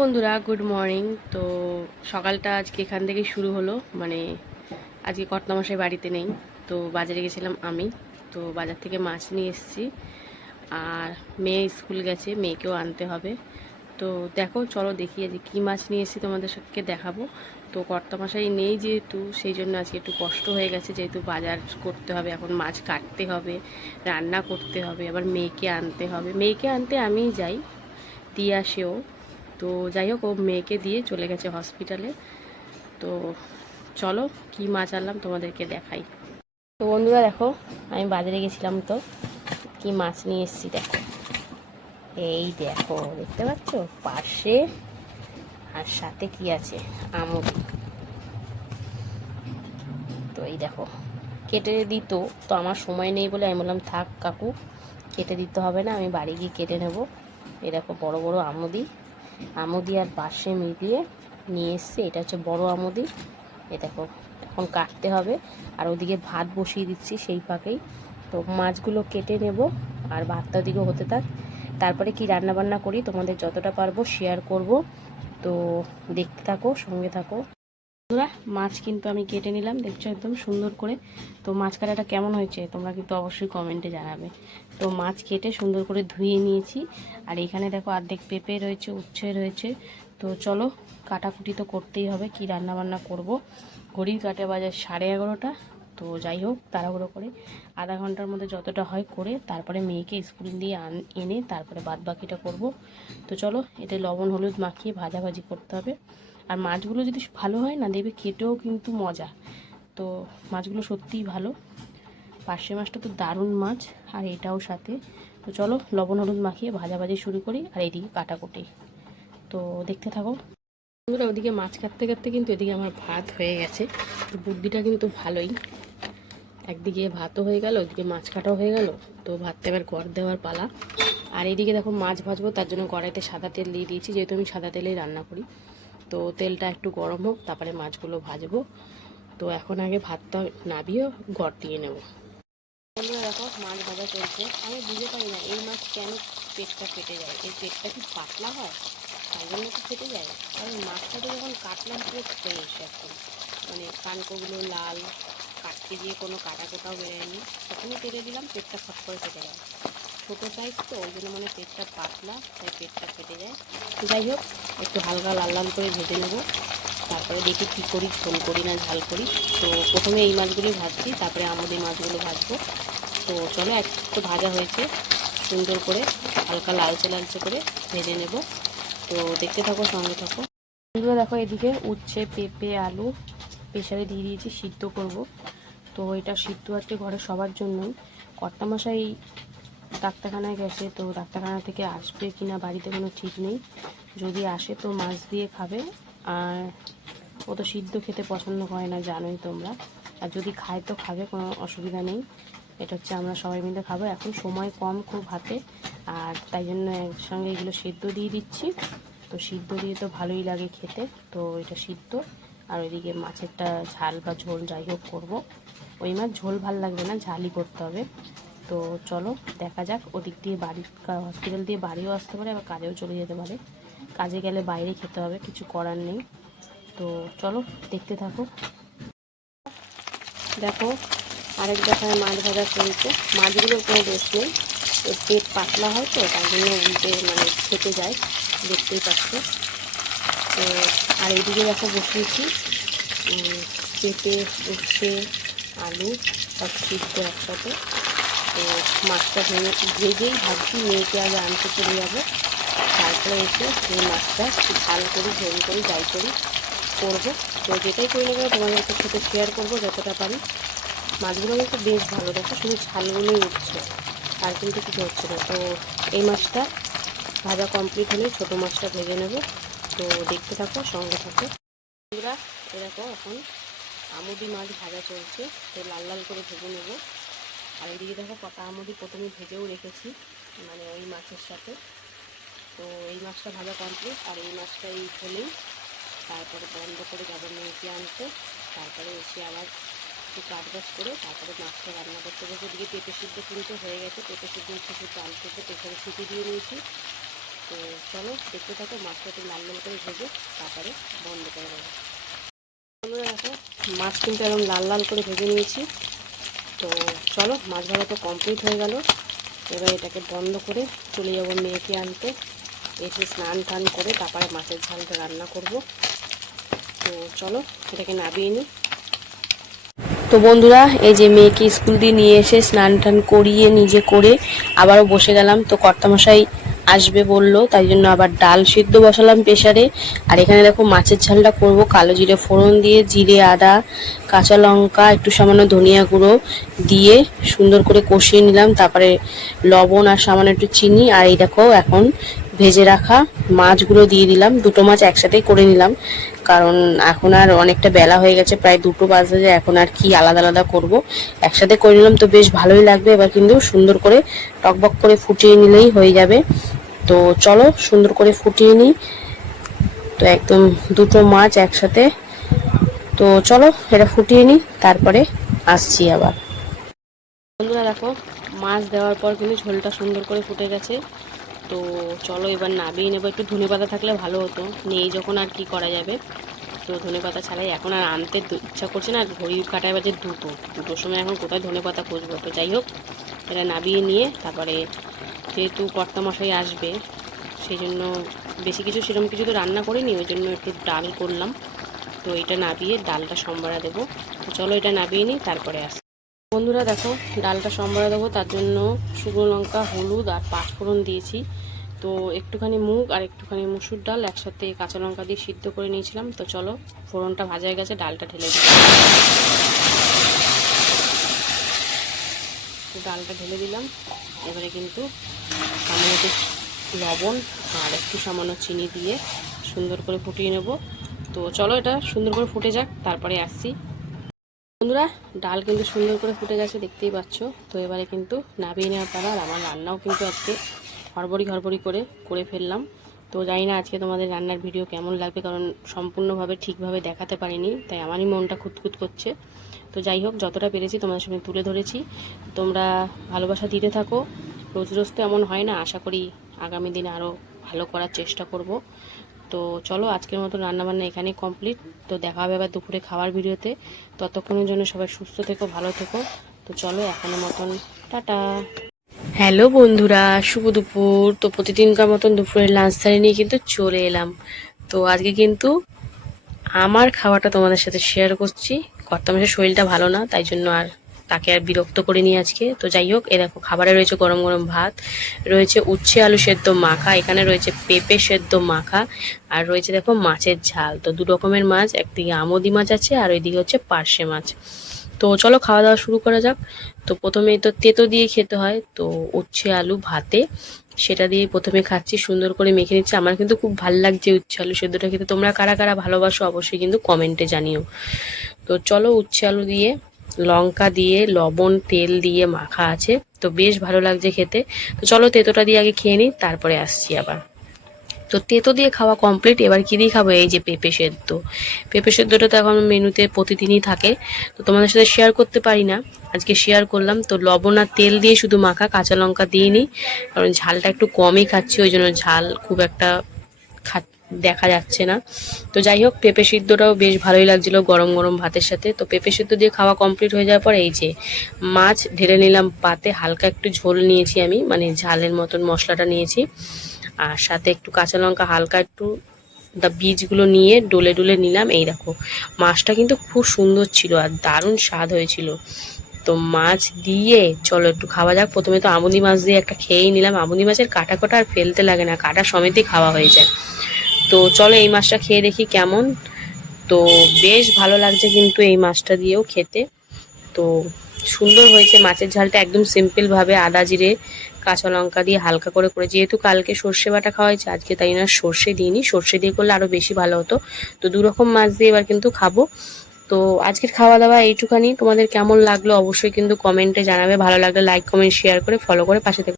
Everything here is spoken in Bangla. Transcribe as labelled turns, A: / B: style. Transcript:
A: বন্ধুরা গুড মর্নিং তো সকালটা আজকে এখান থেকেই শুরু হলো। মানে আজকে কর্তামশাই বাড়িতে নেই, তো বাজারে গেছিলাম আমি। তো বাজার থেকে মাছ নিয়ে এসেছি। আর মেয়ে স্কুল গেছে, মেয়েকেও আনতে হবে। তো দেখো, চলো দেখি আজকে কী মাছ নিয়ে এসেছি তোমাদের সঙ্গে দেখাবো। তো কর্তামশাই নেই যেহেতু, সেই জন্য আজকে একটু কষ্ট হয়ে গেছে। যেহেতু বাজার করতে হবে, এখন মাছ কাটতে হবে, রান্না করতে হবে, আবার মেয়েকে আনতে হবে। মেয়েকে আনতে আমিই যাই দিয়ে আসেও তো যাই হোক, ও মেয়েকে দিয়ে চলে গেছে হসপিটালে তো চলো, কি মাছ আনলাম তোমাদেরকে দেখাই। তো বন্ধুরা দেখো, আমি বাজারে গেছিলাম তো, কি মাছ নিয়ে এসেছি দেখো। এই দেখো, দেখতে পাচ্ছ? পাশে আর সাথে কি আছে? আমুদি তো এই দেখো, কেটে দিত, তো আমার সময় নেই বলে আমি বললাম, থাক কাকু, কেটে দিতে হবে না, আমি বাড়ি গিয়ে কেটে নেব। এই দেখো, বড় বড় আমুদি আমুদি আর পাশে মিলিয়ে নিয়ে এসছে। এটা হচ্ছে বড় আমুদি। এ দেখো, এখন কাটতে হবে। আর ওদিকে ভাত বসিয়ে দিচ্ছি সেই ফাঁকেই। তো মাছগুলো কেটে নেব আর ভাতটা ওদিকে হতে থাক। তারপরে কি রান্না বান্না করি, তোমাদের যতটা পারব শেয়ার করব। তো দেখতে থাকো, সঙ্গে থাকো। বন্ধুরা, মাছ কিন্তু আমি কেটে নিলাম। দেখছ একদম সুন্দর করে। তো মাছ কাটাটা কেমন হয়েছে, তোমরা কিন্তু অবশ্যই কমেন্টে জানাবে। তো মাছ কেটে সুন্দর করে ধুয়ে নিয়েছি। আর এখানে দেখো অর্ধেক পেঁপে রয়েছে, উচ্ছে রয়েছে। তো চলো, কাটাকুটি তো করতেই হবে, কি রান্না বান্না করব? ঘড়ির কাটে বাজার সাড়ে এগারোটা, তো যাই হোক, তাড়াহুড়ো করে আধা ঘণ্টার মধ্যে যতটা হয় করে তারপরে মেয়েকে স্কুল দিয়ে আন, এনে তারপরে বাদ বাকিটা করব। তো চলো, এতে লবণ, হলুদ মাখিয়ে ভাজাভাজি করতে হবে। আর মাছগুলো যদি ভালো হয় না দেবে খেতেও কিন্তু মজা। তো মাছগুলো সত্যিই ভালো। পার্শে মাছটা তো দারুণ মাছ, আর এটাও সাথে। তো চলো, লবণ হলুদ মাখিয়ে ভাজাভাজি শুরু করি, আর এইদিকে কাটাকুটি। তো দেখতে থাকো। বন্ধুরা, ওদিকে মাছ কাটতে কাটতে কিন্তু এদিকে আমার ভাত হয়ে গেছে। তো বুদ্ধিটা কিন্তু ভালোই। একদিকে ভাতও হয়ে গেল, ওদিকে মাছ কাটাও হয়ে গেল। তো ভাতটা এবার গড় দেওয়ার পালা। আর এইদিকে দেখো মাছ ভাজবো, তার জন্য কড়াইতে সাদা তেল দিয়ে দিয়েছি, যেহেতু আমি সাদা তেলেই রান্না করি। তো তেলটা একটু গরম হোক, তারপরে মাছগুলো ভাজবো। তো এখন আগে ভাতটা নাবিয়ে গড় দিয়ে নেব। বন্ধুরা দেখো, মাছ ভাজা চলছে। আমি বুঝতে পারি না এই মাছ কেন পেটটা ফেটে যায়। এই পেটটা কি পাতলা হয়? তাই জন্য তো ফেটে যায়। কারণ মাছটা তো যখন কাটলাম পুরো ফ্রেশ এখন মানে কানকোগুলো লাল, কাটতে গিয়ে কোনো কাটা কোটাও বেরোয়নি। তখনই কেটে দিলাম, পেটটা ফট করে ফেটে যায় ছোটো সাইজ তো, ওই জন্য মানে পেটটা পাতলা, তাই পেটটা ফেটে যায়। যাই হোক, একটু হালকা লাল লাল করে ভেজে নেব। তারপরে দেখি কী করি, ঝোল করি না, ঝাল করি। তো প্রথমে এই মাছগুলি ভাজছি, তারপরে আমাদের মাছগুলো ভাজবো। তো চলো, এক একটু ভাজা হয়েছে। সুন্দর করে হালকা লালচে লালচে করে ভেজে নেব। তো দেখতে থাকো, সঙ্গে থাকো। বন্ধুরা, দেখো, এদিকে উচ্ছে, পেঁপে, আলু প্রেশারে দিয়ে দিয়েছি, সিদ্ধ করব। তো এটা সিদ্ধ আজকে ঘরে সবার জন্যই। কর্তামশাই ডাক্তারখানায় গেছে, তো ডাক্তারখানা থেকে আসবে কি না বাড়িতে কোনো ঠিক নেই। যদি আসে তো মাছ দিয়ে খাবে। আর ও তো সিদ্ধ খেতে পছন্দ করে না, জানোই তোমরা। আর যদি খায় তো খাবে, কোনো অসুবিধা নেই। এটা হচ্ছে আমরা সবাই মিলে খাব। এখন সময় কম খুব হাতে। আর তাই জন্য একসঙ্গে এগুলো সিদ্ধ দিয়ে দিচ্ছি। তো সিদ্ধ দিয়ে তো ভালোই লাগে খেতে। তো এটা সিদ্ধ। আর ওইদিকে মাছেরটা ঝাল বা ঝোল যাই হোক করব। ওই মাছ ঝোল ভালো লাগবে না, ঝালই করতে হবে। তো চলো, দেখা যাক। ওদিক দিয়ে বাড়ি, হসপিটাল দিয়ে বাড়িও আসতে পারে, আবার কাজেও চলে যেতে পারে। কাজে গেলে বাইরে খেতে হবে, কিছু করার নেই। তো চলো, দেখতে থাকো। দেখো, আরেক দেখায় মাছ ভাজা চলছে। মাছগুলোর কোনো দোষ নেই। এর পেট পাতলা হয় তো, তাই জন্য উল্টে মানে খেতে যায়। দেখতেই পাচ্ছ। তো, আর এইদিকে দেখো বসিয়েছি। পেঁপে, উচ্ছে, আলু সব সিদ্ধ একসাথে। তো মাছটা ভেঙে ভেজেই ভাবছি মেয়েকে আগে আনতে চলে যাব। এসে এই মাছটা ঝাল করি, ঝোল করি যাই করি করব। তো যেটাই করি না কেন তোমাদেরকে সাথে শেয়ার করব যতটা পারি। মাছগুলো কিন্তু বেশ ভালো, দেখো শুধু ছালগুলোই উঠছে, আর কিন্তু কিছু হচ্ছে না। তো এই মাছটা ভাজা কমপ্লিট হলে ছোটো মাছটা ভেজে নেব। তো দেখতে থাকো, সঙ্গে থাকো। বন্ধুরা, এরকম এখন আমুদি মাছ ভাজা চলছে, তো লাল লাল করে ভেজে নেব। আর এদিকে দেখো পাতা আমুদি প্রথমে ভেজেও রেখেছি মানে ওই মাছের সাথে। তো এই মাছটা ভাজা কমপ্লিট আর এই মাছটা এই হলেই তারপরে বন্ধ করে যাব মেয়েকে আনতে। তারপরে এসে আবার একটু কাটবাজ করে তারপরে মাছটা রান্না করতে বসে এদিকে পেঁপে সিদ্ধ কিন্তু হয়ে গেছে। পেঁপে সিদ্ধ হচ্ছে একটু চাল পেঁপে প্রেশারে সিটি দিয়ে নিয়েছি। তো চলো দেখতে থাকো, মাছটা একটু লাল লাল করে ভেজে তারপরে বন্ধ করে দেবো। বন্ধুরা দেখো, মাছ কিন্তু একদম লাল লাল করে ভেজে নিয়েছি। তো চলো, মাছ ভাজা তো কমপ্লিট হয়ে গেল। এবার এটাকে বন্ধ করে চলে যাব মেয়েকে আনতে। এসে স্নান টান করে তারপরে মাছের ঝালটা রান্না করব। তো চলো, এটাকে নাবিয়ে নিই। তো বন্ধুরা, এই যে মেয়েকে স্কুল দিয়ে নিয়ে এসে স্নান টান করিয়ে নিজে করে আবারও বসে গেলাম। তো কর্তামশাই আসবে বলল, তাই জন্য আবার ডাল সিদ্ধ বসালাম প্রেশারে আর এখানে দেখো মাছের ঝালটা করব, কালো জিরে ফোড়ন দিয়ে, জিরে, আদা, কাঁচা লঙ্কা, একটু সামান্য ধনিয়া গুঁড়ো দিয়ে সুন্দর করে কষিয়ে নিলাম। তারপরে লবণ আর সামান্য একটু চিনি। আর এই দেখো, এখন ভেজে রাখা মাছগুলো দিয়ে দিলাম। দুটো মাছ একসাথেই করে নিলাম। কারণ এখন আর অনেকটা বেলা হয়ে গেছে, প্রায় দুটো বাজে যে এখন আর কি আলাদা আলাদা করব। একসাথে করে নিলাম তো বেশ ভালোই লাগবে। এবার কিন্তু সুন্দর করে টকবক করে ফুটিয়ে নিলেই হয়ে যাবে। তো চলো সুন্দর করে ফুটিয়ে নিই। তো একদম দুটো মাছ একসাথে। তো চলো এটা ফুটিয়ে নিই, তারপরে আসছি আবার। বন্ধুরা দেখো, মাছ দেওয়ার পর কিন্তু ঝোলটা সুন্দর করে ফুটে গেছে। তো চলো এবার নাবিয়ে নেব। একটু ধনে পাতা থাকলে ভালো হতো। নেই যখন আর কি করা যাবে? তো ধনে পাতা ছাড়াই এখন আর আনতে ইচ্ছা করছে না। ঘড়ি কাটায় বাজে দুটো। দুটোর সময় এখন কোথায় ধনে পাতা খুঁজবো তো যাই হোক, এটা নাবিয়ে নিয়ে তারপরে যেহেতু কর্তামশাই আসবে সেই জন্য বেশি কিছু সেরকম কিছু তো রান্না করিনি, ওই জন্য একটু ডাল করলাম। তো এটা নাবিয়ে ডালটা সম্বারা দেবো। তো চলো এটা নাবিয়ে নিই, তারপরে আস। বন্ধুরা দেখো, ডালটা সম্বারা দেবো, তার জন্য শুকনো লঙ্কা, হলুদ আর পাঁচফোড়ন দিয়েছি। তো একটুখানি মুগ আর একটুখানি মুসুর ডাল একসাথে কাঁচা লঙ্কা দিয়ে সিদ্ধ করে নিয়েছিলাম। তো চলো, ফোড়নটা ভাজা গেছে, ডালটা ঢেলে দিই। ডালটা ঢেলে দিলাম। এবারে কিন্তু সামান্য একটু লবণ আর একটু সামান্য চিনি দিয়ে সুন্দর করে ফুটিয়ে নেব। তো চলো এটা সুন্দর করে ফুটে যাক, তারপরে আসছি। বন্ধুরা, ডাল কিন্তু সুন্দর করে ফুটে গেছে, দেখতেই পাচ্ছ। তো এবারে কিন্তু নাবিয়ে নেওয়ার পালা আর আমার রান্নাও কিন্তু আজকে হড়বড়ি হড়বড়ি করে করে ফেললাম। তো জানি না আজকে তোমাদের রান্নার ভিডিও কেমন লাগবে, কারণ সম্পূর্ণভাবে ঠিকভাবে দেখাতে পারিনি, তাই আমারই মনটা খুঁতখুত করছে। তো যাই হোক, যতটা পেরেছি তোমাদের সঙ্গে তুলে ধরেছি। তোমরা ভালোবাসা দিতে থাকো, রোজ রোজ তো এমন হয় না, আশা করি আগামী দিনে আরও ভালো করার চেষ্টা করব। তো চলো আজকের মতো রান্নাবান্না এখানেই কমপ্লিট তো দেখা হবে আবার দুপুরে খাওয়ার ভিডিওতে। ততক্ষণের জন্য সবাই সুস্থ থেকো, ভালো থেকো। তো চলো এখনের মতন টাটা। হ্যালো বন্ধুরা, শুভ দুপুর। তো প্রতিদিনকার মতন দুপুরের লাঞ্চ থালি নিয়ে কিন্তু চলে এলাম। তো আজকে কিন্তু আমার খাওয়াটা তোমাদের সাথে শেয়ার করছি। কর্তামের শরীরটা ভালো না, তাই জন্য আর তাকে আর বিরক্ত করে করিনি আজকে। তো যাই হোক, এ দেখো, খাবারে রয়েছে গরম গরম ভাত, রয়েছে উচ্ছে আলু সেদ্ধ মাখা, এখানে রয়েছে পেঁপে সেদ্ধ মাখা, আর রয়েছে দেখো মাছের ঝাল। তো দু রকমের মাছ, একদিকে আমদি মাছ আছে, আর ওইদিকে হচ্ছে পার্শে মাছ। তো চলো খাওয়া দাওয়া শুরু করা যাক। তো প্রথমে তো তেতো দিয়ে খেতে হয়, তো উচ্ছে আলু ভাতে, সেটা দিয়ে প্রথমে খাচ্ছি, সুন্দর করে মেখে নিচ্ছি। আমার কিন্তু খুব ভালো লাগছে উচ্ছে আলু সেদ্ধটা খেতে। তোমরা কারা কারা ভালোবাসো অবশ্যই কিন্তু কমেন্টে জানিও। তো চলো উচ্ছে আলু দিয়ে লঙ্কা দিয়ে, লবণ, তেল দিয়ে মাখা আছে। তো বেশ ভালো লাগছে খেতে। তো চলো তেতোটা দিয়ে আগে খেয়ে নিই, তারপরে আসছি আবার। তো তেতো দিয়ে খাওয়া কমপ্লিট এবার কি দিয়ে খাব? এই যে পেঁপে সেদ্ধ। পেঁপে সেদ্ধটা তো এখন মেনুতে প্রতিদিনই থাকে। তো তোমাদের সাথে শেয়ার করতে পারি না। আজকে শেয়ার করলাম। তো লবণ আর তেল দিয়ে শুধু মাখা, কাঁচা লঙ্কা দিয়ে নিই। কারণ ঝালটা একটু কমই খাচ্ছি, ওই জন্য ঝাল খুব একটা দেখা যাচ্ছে না। তো যাই হোক, পেঁপে সিদ্ধটাও বেশ ভালোই লাগছিল গরম গরম ভাতের সাথে। তো পেঁপে সিদ্ধ দিয়ে খাওয়া কমপ্লিট হয়ে যাওয়ার পর এই যে মাছ ঢেলে নিলাম পাতে, হালকা একটু ঝোল নিয়েছি আমি মানে ঝালের মতন মশলাটা নিয়েছি। আর সাথে একটু কাঁচা লঙ্কা হালকা একটু দা বীজগুলো নিয়ে ডলে ডলে নিলাম। এই দেখো, মাছটা কিন্তু খুব সুন্দর ছিল আর দারুণ স্বাদ হয়েছিল। তো মাছ দিয়ে, চলো একটু খাওয়া যাক। প্রথমে তো আমুদি মাছ দিয়ে একটা খেয়েই নিলাম। আমুদি মাছের কাটা কাটা আর ফেলতে লাগে না, কাটা সমেতই খাওয়া হয়ে যায়। তো চলো এই মাছটা খেয়ে দেখি কেমন। তো বেশ ভালো লাগছে কিন্তু এই মাছটা দিয়েও খেতে। তো সুন্দর হয়েছে মাছের ঝালটা একদম সিম্পলভাবে আদা জিরে, কাঁচা লঙ্কা দিয়ে হালকা করে করে। যেহেতু কালকে সর্ষে বাটা খাওয়া হয়েছে, আজকে তাই না সর্ষে দিইনি। সর্ষে দিয়ে করলে আরও বেশি ভালো হতো। তো দু রকম মাছ দিয়ে এবার কিন্তু খাব। তো আজকের খাওয়া দাওয়া এইটুখানি। তোমাদের কেমন লাগল অবশ্যই কিন্তু কমেন্টে জানাবে। ভালো লাগলে লাইক কমেন্ট শেয়ার করে ফলো করে পাশে থেকে।